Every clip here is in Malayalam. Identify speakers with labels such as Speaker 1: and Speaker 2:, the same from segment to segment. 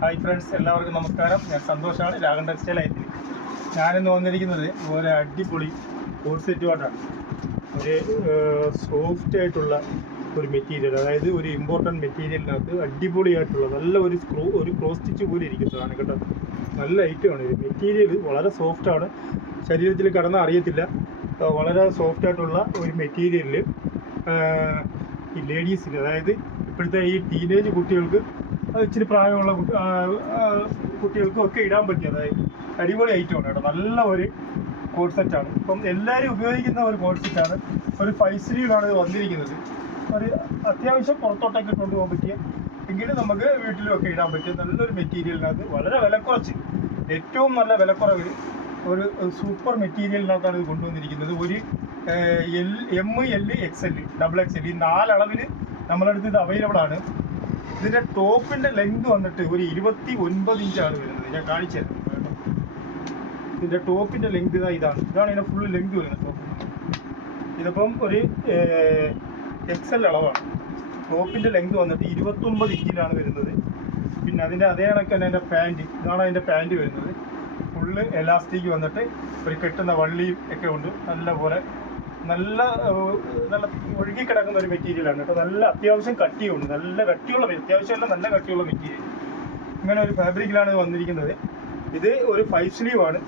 Speaker 1: ഹായ് ഫ്രണ്ട്സ് എല്ലാവർക്കും നമസ്കാരം. ഞാൻ സന്തോഷമാണ് രാഗൻ ടെക്സ്റ്റൈൽ ആയിട്ട് ഞാനിന്ന് വന്നിരിക്കുന്നത് ഒരു അടിപൊളി കോഴ്സെറ്റ് പാട്ടാണ് ഒരു സോഫ്റ്റ് ആയിട്ടുള്ള ഒരു മെറ്റീരിയൽ അതായത് ഒരു ഇമ്പോർട്ടന്റ് മെറ്റീരിയലിനകത്ത് അടിപൊളിയായിട്ടുള്ള നല്ല ഒരു സ്ക്രൂ ഒരു ക്രോസ് സ്റ്റിച്ച് പോലെ ഇരിക്കുന്നതാണ് കേട്ടോ. നല്ല ഐറ്റമാണ് ഇത്. മെറ്റീരിയൽ വളരെ സോഫ്റ്റാണ് ശരീരത്തിൽ കടന്ന് അറിയത്തില്ല. വളരെ സോഫ്റ്റ് ആയിട്ടുള്ള ഒരു മെറ്റീരിയലിൽ ഈ ലേഡീസിന് അതായത് ഇപ്പോഴത്തെ ഈ ടീനേജ് കുട്ടികൾക്ക് ഇച്ചിരി പ്രായമുള്ള കുട്ടികൾക്കും ഒക്കെ ഇടാൻ പറ്റിയ അതായത് അടിപൊളി ഐറ്റമാണ് കേട്ടോ. നല്ല ഒരു കോഡ് സെറ്റാണ് ഇപ്പം എല്ലാവരും ഉപയോഗിക്കുന്ന ഒരു കോഡ് സെറ്റാണ് ഒരു ഫൈവ് ഇത് വന്നിരിക്കുന്നത്. ഒരു അത്യാവശ്യം പുറത്തോട്ടൊക്കെ കൊണ്ടുപോകാൻ പറ്റിയ എങ്കിലും നമുക്ക് വീട്ടിലൊക്കെ ഇടാൻ പറ്റിയ നല്ലൊരു മെറ്റീരിയലിനകത്ത് വളരെ വില കുറച്ച് ഏറ്റവും നല്ല വിലക്കുറവിൽ ഒരു സൂപ്പർ മെറ്റീരിയലിനകത്താണ് ഇത് കൊണ്ടുവന്നിരിക്കുന്നത്. ഒരു L M L X L double X L ഈ നാലളവിൽ നമ്മളടുത്ത് ഇത് അവൈലബിൾ ആണ്. ഇതിന്റെ ടോപ്പിന്റെ ലെങ്ത് വന്നിട്ട് ഒരു ഇരുപത്തി ഒൻപത് ഇഞ്ചാണ് വരുന്നത്. ഞാൻ കാണിച്ചു തരാം. ഇതിന്റെ ടോപ്പിന്റെ ലെങ്ത് ഇതാ ഇതാണ്. ഇതാണ് ഇതിന്റെ ഫുൾ ലെങ്ത് വരുന്നത് ടോപ്പ് ഇതിപ്പം ഒരു എക്സ് എൽ അളവാണ്. ടോപ്പിന്റെ ലെങ്ത് വന്നിട്ട് ഇരുപത്തൊമ്പത് ഇഞ്ചിലാണ് വരുന്നത്. പിന്നെ അതിന്റെ അതേ കണക്ക് തന്നെ അതിന്റെ പാന്റ് ഇതാണ് അതിന്റെ പാന്റ് വരുന്നത്. ഫുള്ള് എലാസ്റ്റിക് വന്നിട്ട് ഒരു കെട്ടുന്ന വള്ളിയും ഒക്കെ ഉണ്ട്. നല്ല പോലെ നല്ല നല്ല ഒഴുകി കിടക്കുന്ന ഒരു മെറ്റീരിയലാണ് കേട്ടോ. നല്ല അത്യാവശ്യം കട്ടിയുണ്ട്. നല്ല കട്ടിയുള്ള അത്യാവശ്യമല്ല നല്ല കട്ടിയുള്ള മെറ്റീരിയൽ ഇങ്ങനെ ഒരു ഫാബ്രിക്കിലാണ് ഇത് വന്നിരിക്കുന്നത്. ഇത് ഒരു ഫൈവ് സ്ലീവ് ആണ്.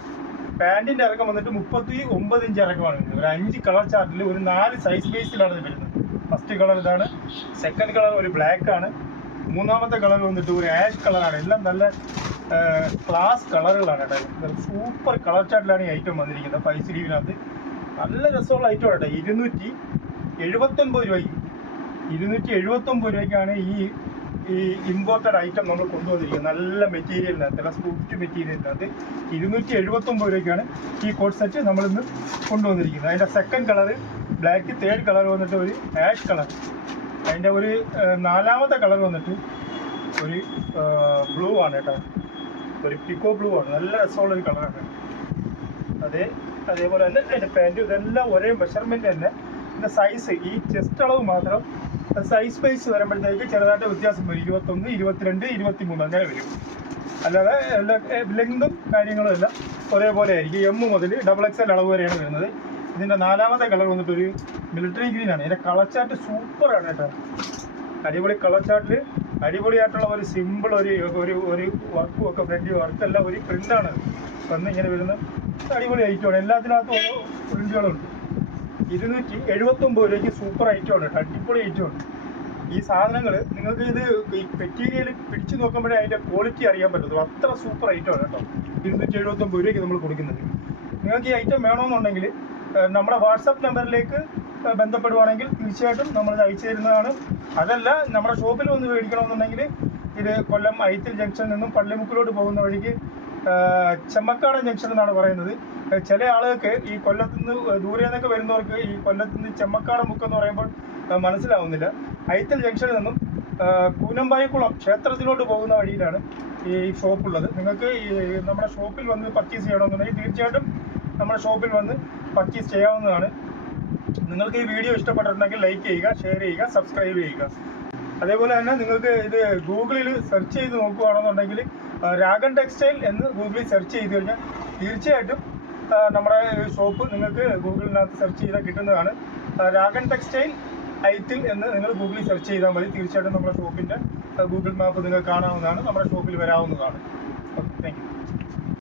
Speaker 1: പാന്റിന്റെ ഇറക്കം വന്നിട്ട് മുപ്പത്തി ഒമ്പത് ഇഞ്ച് ഇറക്കമാണ്. വരുന്നത് ഒരു അഞ്ച് കളർ ചാർട്ടിൽ ഒരു നാല് സൈസ് ബേസിലാണ് ഇത് വരുന്നത്. ഫസ്റ്റ് കളർ ഇതാണ്. സെക്കൻഡ് കളർ ഒരു ബ്ലാക്ക് ആണ്. മൂന്നാമത്തെ കളർ വന്നിട്ട് ഒരു ആഷ് കളറാണ് എല്ലാം നല്ല ക്ലാസ് കളറുകളാണ് കേട്ടോ. സൂപ്പർ കളർ ചാർട്ടിലാണ് ഈ ഐറ്റം വന്നിരിക്കുന്നത് ഫൈവ് സ്ലീവിനകത്ത് നല്ല രസമുള്ള ഐറ്റം കേട്ടോ ഇരുന്നൂറ്റി എഴുപത്തൊൻപത് രൂപയ്ക്ക് ഇരുന്നൂറ്റി എഴുപത്തൊൻപത് രൂപയ്ക്കാണ് ഈ ഈ ഇമ്പോർട്ടഡ് ഐറ്റം നമ്മൾ കൊണ്ടുവന്നിരിക്കുന്നത്. നല്ല മെറ്റീരിയലിനകത്ത് നല്ല സൂഫ്റ്റ് മെറ്റീരിയലിനകത്ത് ഇരുന്നൂറ്റി എഴുപത്തൊമ്പത് രൂപയ്ക്കാണ് ഈ കോട്ട് സെറ്റ് നമ്മളിന്ന് കൊണ്ടുവന്നിരിക്കുന്നത്. അതിന്റെ second colour black third colour വന്നിട്ട് ഒരു ആഷ് കളർ അതിന്റെ ഒരു നാലാമത്തെ കളർ വന്നിട്ട് ഒരു ബ്ലൂ ആണ് കേട്ടോ. ഒരു പിക്കോ ബ്ലൂ ആണ്. നല്ല രസമുള്ളൊരു കളറാണ് അതേ അതേപോലെ തന്നെ അതിന്റെ പാന്റ് ഇതെല്ലാം ഒരേ മെഷർമെന്റ് തന്നെ. ഇതിന്റെ സൈസ് ഈ ചെസ്റ്റ് അളവ് മാത്രം സൈസ് വൈസ് വരുമ്പോഴത്തേക്ക് ചെറുതായിട്ട് വ്യത്യാസം വരും. ഇരുപത്തൊന്ന് ഇരുപത്തിരണ്ട് ഇരുപത്തി മൂന്ന് അങ്ങനെ വരും. അല്ലാതെ എല്ലാ ലെങ്തും കാര്യങ്ങളും എല്ലാം ഒരേപോലെ ആയിരിക്കും. എം മുതൽ ഡബിൾ എക്സ് എൽ അളവ് വരെയാണ് വരുന്നത്. ഇതിന്റെ നാലാമത്തെ കളർ വന്നിട്ട് ഒരു മിലിറ്ററി ഗ്രീൻ ആണ്. ഇതിന്റെ കളച്ചാട്ട് സൂപ്പറാണ് കേട്ടോ. അടിപൊളി കളച്ചാട്ടിൽ അടിപൊളിയായിട്ടുള്ള ഒരു സിമ്പിൾ ഒരു ഒരു ഒരു വർക്കും ഒക്കെ ഫ്രണ്ട് വർക്കെല്ലാം ഒരു പ്രിന്റാണ് വന്ന് ഇങ്ങനെ വരുന്ന അടിപൊളി ഐറ്റമാണ്. എല്ലാത്തിനകത്തും ഓരോ പ്രിന്റുകളുണ്ട് ഇരുന്നൂറ്റി എഴുപത്തൊമ്പത് രൂപയ്ക്ക് സൂപ്പർ ഐറ്റമാണ് കേട്ടോ. അടിപൊളി ഐറ്റമാണ്. ഈ സാധനങ്ങൾ നിങ്ങൾക്ക് ഇത് ഈ മെറ്റീരിയൽ പിടിച്ചു നോക്കുമ്പോഴേ അതിന്റെ ക്വാളിറ്റി അറിയാൻ പറ്റത്തുള്ളൂ. അത്ര സൂപ്പർ ഐറ്റമാണ് കേട്ടോ. ഇരുന്നൂറ്റി എഴുപത്തൊമ്പത് രൂപയ്ക്ക് നമ്മൾ കൊടുക്കുന്നത്. നിങ്ങൾക്ക് ഈ ഐറ്റം വേണമെന്നുണ്ടെങ്കിൽ നമ്മുടെ വാട്സപ്പ് നമ്പറിലേക്ക് ബന്ധപ്പെടുവാണെങ്കിൽ തീർച്ചയായിട്ടും നമ്മൾ അയച്ചു തരുന്നതാണ്. അതല്ല നമ്മുടെ ഷോപ്പിൽ വന്ന് മേടിക്കണമെന്നുണ്ടെങ്കിൽ ഇത് കൊല്ലം ഐത്തിൽ ജംഗ്ഷനിൽ നിന്നും പള്ളിമുക്കിലോട്ട് പോകുന്ന വഴിക്ക് ഏഹ്, ചെമ്മക്കാടൻ ജംഗ്ഷൻ എന്നാണ് പറയുന്നത്. ചില ആളുകൾക്ക് ഈ കൊല്ലത്ത് നിന്ന് ദൂരെ നിന്നൊക്കെ വരുന്നവർക്ക് ഈ കൊല്ലത്ത് നിന്ന് ചെമ്മക്കാട് മുക്കെന്ന് പറയുമ്പോൾ മനസ്സിലാവുന്നില്ല. ഐത്തൽ ജംഗ്ഷനിൽ നിന്നും കൂനമ്പായിക്കുളം ക്ഷേത്രത്തിലോട്ട് പോകുന്ന വഴിയിലാണ് ഈ ഷോപ്പ് ഉള്ളത് നിങ്ങൾക്ക് ഈ നമ്മുടെ ഷോപ്പിൽ വന്ന് പർച്ചേസ് ചെയ്യണമെന്നുണ്ടെങ്കിൽ തീർച്ചയായിട്ടും നമ്മുടെ ഷോപ്പിൽ വന്ന് പർച്ചേസ് ചെയ്യാവുന്നതാണ്. നിങ്ങൾക്ക് ഈ വീഡിയോ ഇഷ്ടപ്പെട്ടിട്ടുണ്ടെങ്കിൽ ലൈക്ക് ചെയ്യുക ഷെയർ ചെയ്യുക സബ്സ്ക്രൈബ് ചെയ്യുക. അതേപോലെ തന്നെ നിങ്ങൾക്ക് ഇത് ഗൂഗിളിൽ സെർച്ച് ചെയ്ത് നോക്കുകയാണെന്നുണ്ടെങ്കിൽ രാഗൻ ടെക്സ്റ്റൈൽ എന്ന് ഗൂഗിളിൽ സെർച്ച് ചെയ്ത് കഴിഞ്ഞാൽ തീർച്ചയായിട്ടും നമ്മുടെ ഷോപ്പ് നിങ്ങൾക്ക് ഗൂഗിളിനകത്ത് സെർച്ച് ചെയ്താൽ കിട്ടുന്നതാണ്. രാഗൻ ടെക്സ്റ്റൈൽ ഐറ്റിൽ എന്ന് നിങ്ങൾ ഗൂഗിളിൽ സെർച്ച് ചെയ്താൽ മതി. തീർച്ചയായിട്ടും നമ്മുടെ ഷോപ്പിന്റെ ഗൂഗിൾ മാപ്പ് നിങ്ങൾക്ക് കാണാവുന്നതാണ് നമ്മുടെ ഷോപ്പിൽ വരാവുന്നതാണ്.